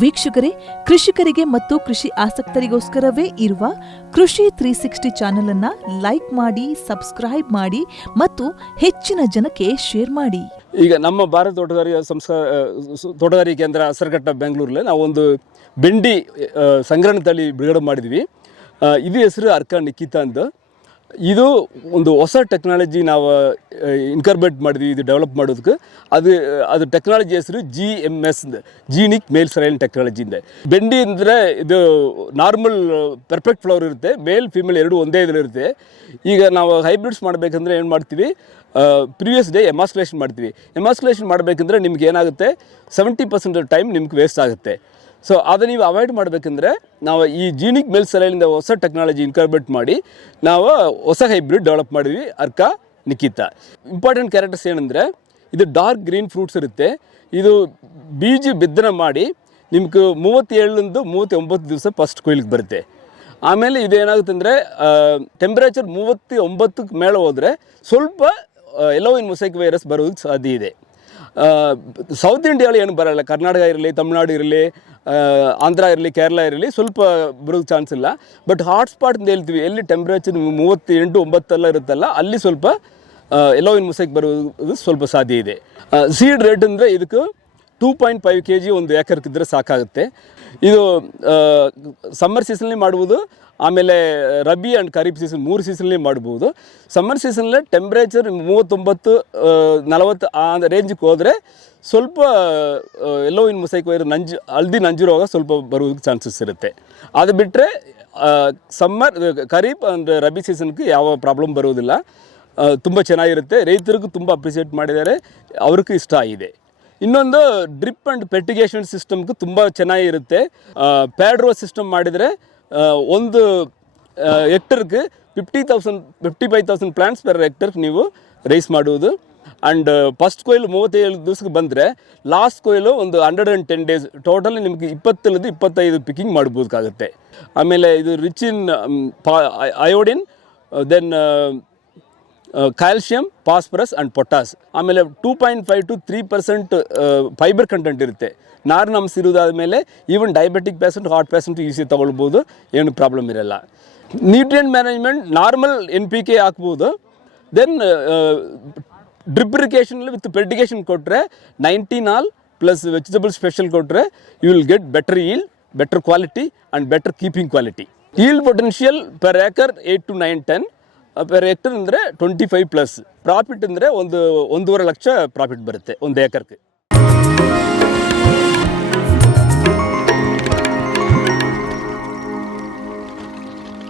ವೀಕ್ಷಕರೇ, ಕೃಷಿಕರಿಗೆ ಮತ್ತು ಕೃಷಿ ಆಸಕ್ತರಿಗೋಸ್ಕರವೇ ಇರುವ ಕೃಷಿ ತ್ರೀ ಸಿಕ್ಸ್ಟಿ ಚಾನೆಲ್ ಅನ್ನ ಲೈಕ್ ಮಾಡಿ, ಸಬ್ಸ್ಕ್ರೈಬ್ ಮಾಡಿ ಮತ್ತು ಹೆಚ್ಚಿನ ಜನಕ್ಕೆ ಶೇರ್ ಮಾಡಿ. ಈಗ ನಮ್ಮ ಭಾರತ ತೋಟಗಾರಿಕೆ ಸಂಸ್ಕಾರ ತೋಟಗಾರಿಕೆ ಕೇಂದ್ರ ಅಸರಘಟ್ಟ ಬೆಂಗಳೂರಲ್ಲಿ ನಾವು ಒಂದು ಬೆಂಡಿ ಸಂಗ್ರಹಣ ತಳಿ ಬಿಡುಗಡೆ ಮಾಡಿದ್ವಿ. ಇದು ಹೆಸರು ಅರ್ಕ ನಿಖಿತ ಅಂತ. ಇದು ಒಂದು ಹೊಸ ಟೆಕ್ನಾಲಜಿ ನಾವು ಇನ್ಕರ್ಬೇಟ್ ಮಾಡಿದ್ವಿ, ಇದು ಡೆವಲಪ್ ಮಾಡೋದಕ್ಕೆ. ಅದು ಅದು ಟೆಕ್ನಾಲಜಿ ಹೆಸರು G M S genic male ಸರೈನ್ technology ಇದೆ ಬೆಂಡಿ ಅಂದರೆ ಇದು ನಾರ್ಮಲ್ ಪರ್ಫೆಕ್ಟ್ ಫ್ಲವರ್ ಇರುತ್ತೆ. ಮೇಲ್ ಫಿಮೇಲ್ ಎರಡು ಒಂದೇ ಇರುತ್ತೆ. ಈಗ ನಾವು ಹೈಬ್ರಿಡ್ಸ್ ಮಾಡಬೇಕಂದ್ರೆ ಏನು ಮಾಡ್ತೀವಿ? ಪ್ರಿವಿಯಸ್ ಡೇ ಎಮಾಸ್ಕ್ಯುಲೇಷನ್ ಮಾಡ್ತೀವಿ. ಎಮಾಸ್ಕ್ಯುಲೇಷನ್ ಮಾಡಬೇಕಂದ್ರೆ ನಿಮ್ಗೆ ಏನಾಗುತ್ತೆ? ಸೆವೆಂಟಿ ಪರ್ಸೆಂಟ್ ಟೈಮ್ ನಿಮ್ಗೆ ವೇಸ್ಟ್ ಆಗುತ್ತೆ. ಸೊ ಅದನ್ನು ನೀವು ಅವಾಯ್ಡ್ ಮಾಡಬೇಕಂದ್ರೆ ನಾವು ಈ ಜೀನಿಕ್ ಮೇಲ್ ಸಲೈನಿಂದ ಹೊಸ ಟೆಕ್ನಾಲಜಿ ಇನ್ಕಾರ್ಬೇಟ್ ಮಾಡಿ ನಾವು ಹೊಸ ಹೈಬ್ರಿಡ್ ಡೆವಲಪ್ ಮಾಡಿದ್ವಿ, ಅರ್ಕ ನಿಖಿತ ಇಂಪಾರ್ಟೆಂಟ್ ಕ್ಯಾರೆಕ್ಟರ್ಸ್ ಏನಂದರೆ, ಇದು ಡಾರ್ಕ್ ಗ್ರೀನ್ ಫ್ರೂಟ್ಸ್ ಇರುತ್ತೆ. ಇದು ಬೀಜ ಬಿತ್ತನೆ ಮಾಡಿ ನಿಮ್ಗೆ ಮೂವತ್ತೇಳರಿಂದ ಮೂವತ್ತೊಂಬತ್ತು ದಿವಸ ಫಸ್ಟ್ ಕೊಯ್ಲಿಗೆ ಬರುತ್ತೆ. ಆಮೇಲೆ ಇದೇನಾಗುತ್ತೆ ಅಂದರೆ ಟೆಂಪ್ರೇಚರ್ ಮೂವತ್ತು ಒಂಬತ್ತಕ್ಕೆ ಮೇಲೆ ಹೋದರೆ ಸ್ವಲ್ಪ ಎಲ್ಲೋ ಇನ್ ಮೊಸೈಕ್ ವೈರಸ್ ಬರೋದಕ್ಕೆ ಸಾಧ್ಯ ಇದೆ. ಸೌತ್ ಇಂಡಿಯಾದಲ್ಲಿ ಏನು ಬರಲ್ಲ. ಕರ್ನಾಟಕ ಇರಲಿ, ತಮಿಳ್ನಾಡು ಇರಲಿ ಆಂಧ್ರ ಇರಲಿ, ಕೇರಳ ಇರಲಿ ಸ್ವಲ್ಪ ಬರೋಕ್ಕೆ ಚಾನ್ಸ್ ಇಲ್ಲ. ಬಟ್ ಹಾಟ್ಸ್ಪಾಟ್ ಅಂತ ಹೇಳ್ತೀವಿ, ಎಲ್ಲಿ ಟೆಂಪ್ರೇಚರ್ ಮೂವತ್ತೆಂಟು, ಒಂಬತ್ತೆಲ್ಲ ಇರುತ್ತಲ್ಲ, ಅಲ್ಲಿ ಸ್ವಲ್ಪ ಎಲ್ಲೋ ಇನ್ ಮೊಸೈಕ್ ಬರೋದು ಸ್ವಲ್ಪ ಸಾಧ್ಯ ಇದೆ. ಸೀಡ್ ರೇಟ್ ಅಂದರೆ ಇದಕ್ಕೆ two point five K G ಒಂದು ಏಕರ್ಕಿದ್ರೆ ಸಾಕಾಗುತ್ತೆ. ಇದು ಸಮ್ಮರ್ ಸೀಸನ್ಲಿ ಮಾಡ್ಬೋದು, ಆಮೇಲೆ ರಬಿ ಆ್ಯಂಡ್ ಖರೀಫ್ ಸೀಸನ್ ಮೂರು ಸೀಸನ್ಲಿ ಮಾಡ್ಬೋದು. ಸಮ್ಮರ್ ಸೀಸನ್ಲೇ ಟೆಂಪ್ರೇಚರ್ ಮೂವತ್ತೊಂಬತ್ತು ನಲವತ್ತು, ಆ ರೇಂಜಿಗೆ ಹೋದರೆ ಸ್ವಲ್ಪ ಎಲ್ಲೋ ಇನ್ ಮೊಸೈಕ್ ವೈರ್ ನಂಜು ಹಲ್ದಿ ನಂಜು ರೋಗ ಸ್ವಲ್ಪ ಬರೋದಕ್ಕೆ ಚಾನ್ಸಸ್ ಇರುತ್ತೆ. ಅದು ಬಿಟ್ಟರೆ ಸಮ್ಮರ್ ಖರೀಫ್ ಅಂದರೆ ರಬಿ ಸೀಸನ್ಗೆ ಯಾವ ಪ್ರಾಬ್ಲಮ್ ಬರೋದಿಲ್ಲ ತುಂಬ ಚೆನ್ನಾಗಿರುತ್ತೆ. ರೈತರಿಗೂ ತುಂಬ ಅಪ್ರಿಸಿಯೇಟ್ ಮಾಡಿದ್ದಾರೆ. ಅವ್ರಿಗೂ ಇಷ್ಟ ಆಗಿದೆ. ಇನ್ನೊಂದು ಡ್ರಿಪ್ ಆ್ಯಂಡ್ ಪೆಟಿಗೇಷನ್ ಸಿಸ್ಟಮ್ಗೆ ತುಂಬ ಚೆನ್ನಾಗಿರುತ್ತೆ. ಪ್ಯಾಡ್ರೋ ಸಿಸ್ಟಮ್ ಮಾಡಿದರೆ ಒಂದು ಹೆಕ್ಟರ್ಗೆ fifty thousand, fifty five thousand plants per ಹೆಕ್ಟರ್ಗೆ ನೀವು ರೈಸ್ ಮಾಡುವುದು. ಆ್ಯಂಡ್ ಫಸ್ಟ್ ಕೊಯ್ಲು ಮೂವತ್ತೇಳು ದಿವಸಕ್ಕೆ ಬಂದರೆ, ಲಾಸ್ಟ್ ಕೊಯ್ಲು ಒಂದು hundred and ten days, totally ನಿಮಗೆ ಇಪ್ಪತ್ತರಿಂದ ಇಪ್ಪತ್ತೈದು ಪಿಕ್ಕಿಂಗ್ ಮಾಡ್ಬೋದಕ್ಕಾಗುತ್ತೆ ಆಮೇಲೆ ಇದು ರಿಚ್ ಇನ್ ಪಾ iodine then calcium phosphorus and potash ಆಮೇಲೆ two point five to three percent fiber content ಇರುತ್ತೆ ನಾರಿನ ಅಂಶ ಇರೋದಾದಮೇಲೆ even diabetic patient heart patient easy ತೊಗೊಳ್ಬೋದು ಏನು ಪ್ರಾಬ್ಲಮ್ ಇರಲ್ಲ nutrient management normal N P K ಹಾಕ್ಬೋದು ದೆನ್ ಡ್ರಿಪ್ ಇರಿಗೇಷನಲ್ಲಿ with ಪೆರ್ಟಿಗೇಷನ್ ಕೊಟ್ಟರೆ nineteen all plus vegetable special ಕೊಟ್ಟರೆ you will get better yield better quality and better keeping quality yield potential per acre eight to nine ten per hectare ಅಂದರೆ twenty five plus profit ಅಂದರೆ ಒಂದು ಒಂದೂವರೆ lakh profit ಬರುತ್ತೆ ಒಂದು ಏಕರ್ಗೆ